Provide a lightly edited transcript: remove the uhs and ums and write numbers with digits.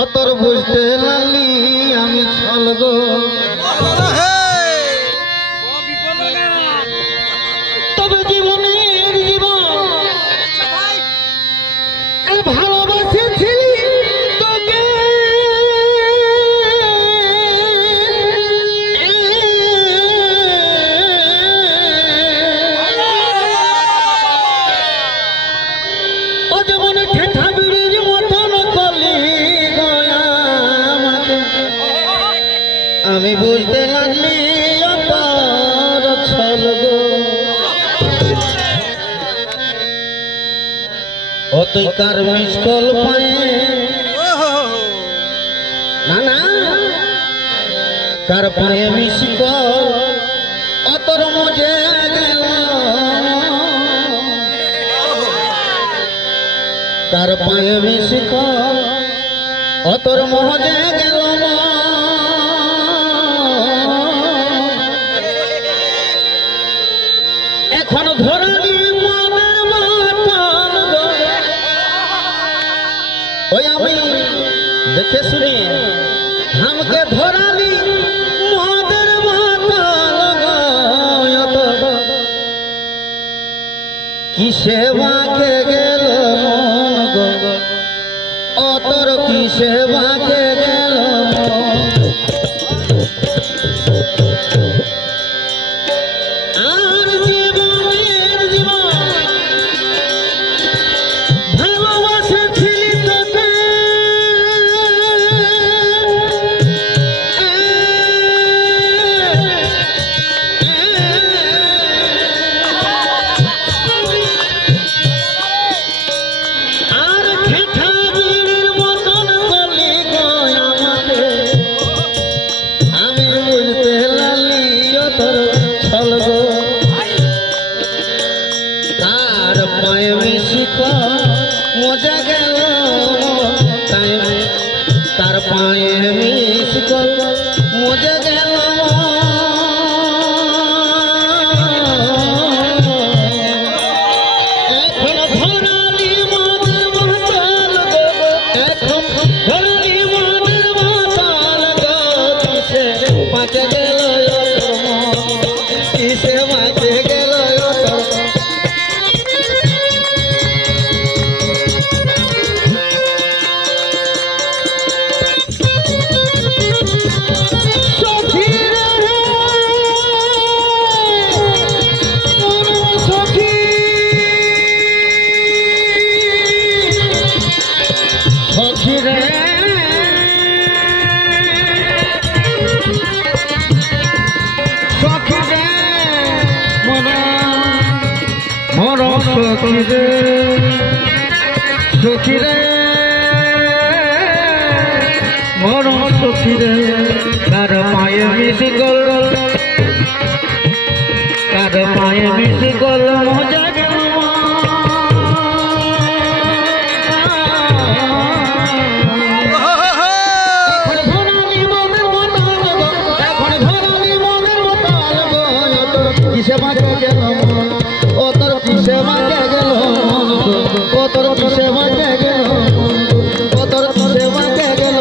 অতর বুঝতে লালি আমি ছলগ তবে জীবনের জীবন ভালোবাসেছিলি তোকে ও যেমন ঠেঠা বিড়ির মতন কলি আমি বুঝতে লাগলি অতর ছলগ অতই কার মিসকল পায়ে না না কার পায়ে মিসকল অতর মজে গেল কার পায়ে মিসকল অতর মজে গেল এখন ধরালি মনের মাতাল ওই আমি দেখে শুনে আমাকে ধরালি মনের মাতাল কিসে বাঁকে গেল মন গো অতর কিসে বাঁকে গেল মজা গেল তার পায়ে মিসকল মজা গেল এখন ধরালি মনের মাতাল এখন ধরালি মনের মাতাল কিসে বাঁচে গেল কিসে বাঁচে গেল সখীরে মর সখীরে কার পায়ে মিসকল কার পায়ে মিসকল মজা গেল কিসে বাঁকে গেল অতর কিসে বাঁকে গেল অতর কিসে বাঁকে গেল অতর কিসে বাঁকে গেল